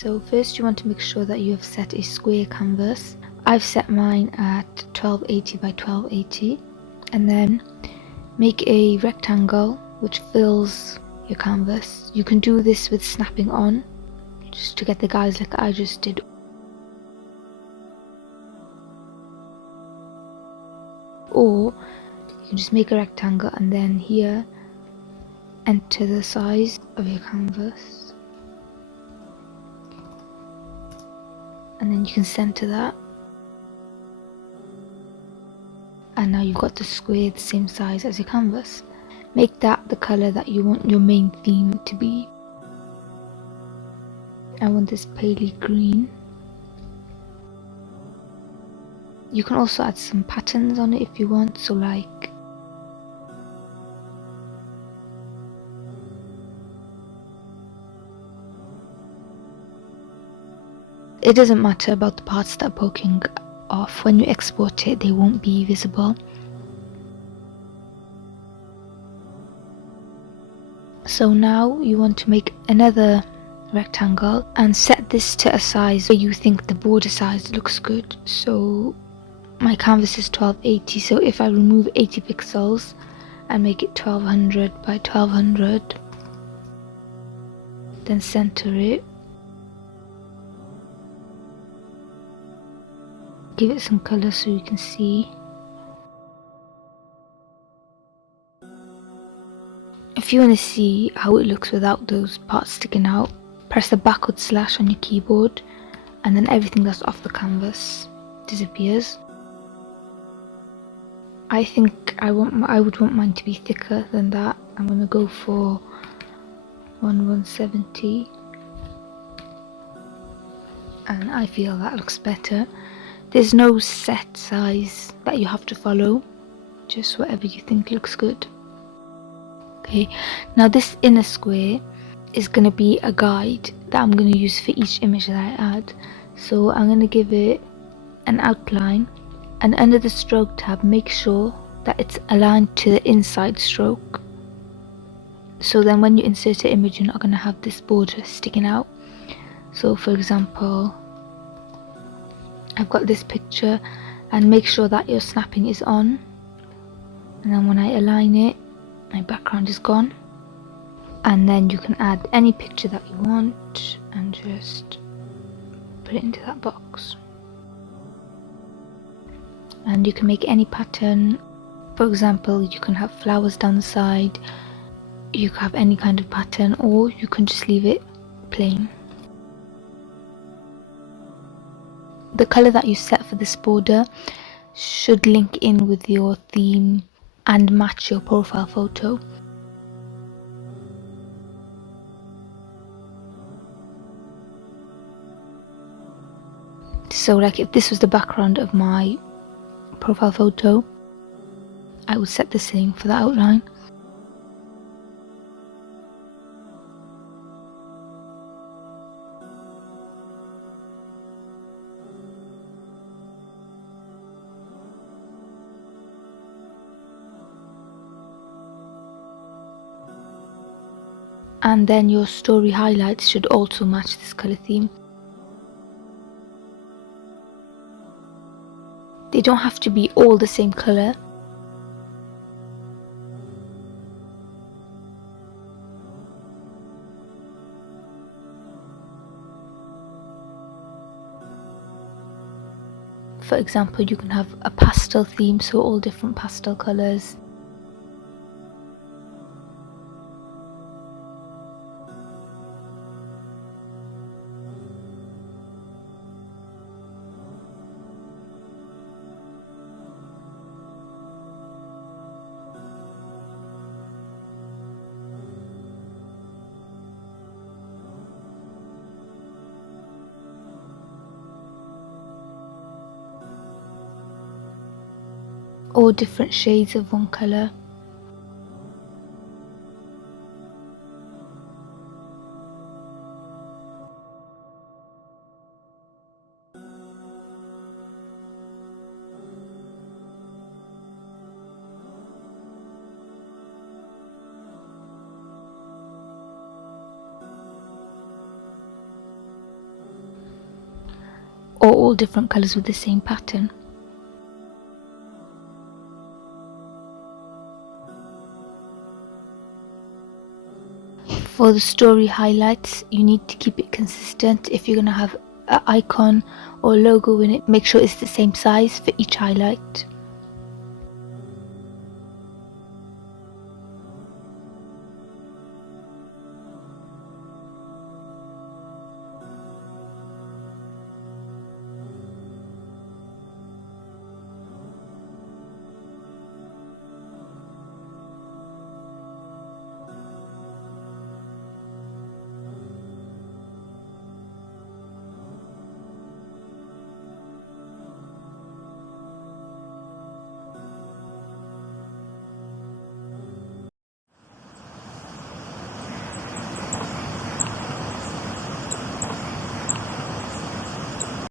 So first you want to make sure that you have set a square canvas. I've set mine at 1280 by 1280, and then make a rectangle which fills your canvas. You can do this with snapping on, just to get the guys like I just did. Or you can just make a rectangle and then here enter the size of your canvas, and then you can center that, and now you've got the square the same size as your canvas. Make that the color that you want your main theme to be. I want this paley green. You can also add some patterns on it if you want, so like it doesn't matter about the parts that are poking off. When you export it, they won't be visible. So now you want to make another rectangle and set this to a size where you think the border size looks good. So my canvas is 1280, so if I remove 80 pixels and make it 1200 by 1200, then center it, give it some color so you can see. If you want to see how it looks without those parts sticking out, press the backward slash on your keyboard, and then everything that's off the canvas disappears. I think I would want mine to be thicker than that. I'm gonna go for 170, and I feel that looks better. There's no set size that you have to follow, just whatever you think looks good. Okay, now this inner square is gonna be a guide that I'm gonna use for each image that I add. So I'm gonna give it an outline, and under the stroke tab, make sure that it's aligned to the inside stroke. So then when you insert an image, you're not going to have this border sticking out. So for example, I've got this picture, and make sure that your snapping is on, and then when I align it, my background is gone. And then you can add any picture that you want and just put it into that box. And you can make any pattern. For example, you can have flowers down the side, you can have any kind of pattern, or you can just leave it plain. The color that you set for this border should link in with your theme and match your profile photo. So like if this was the background of my profile photo, I would set the same for the outline. And then your story highlights should also match this color theme. They don't have to be all the same color. For example, you can have a pastel theme, so all different pastel colors. Or different shades of one color. or all different colors with the same pattern. For the story highlights, you need to keep it consistent. If you're going to have an icon or logo in it, make sure it's the same size for each highlight.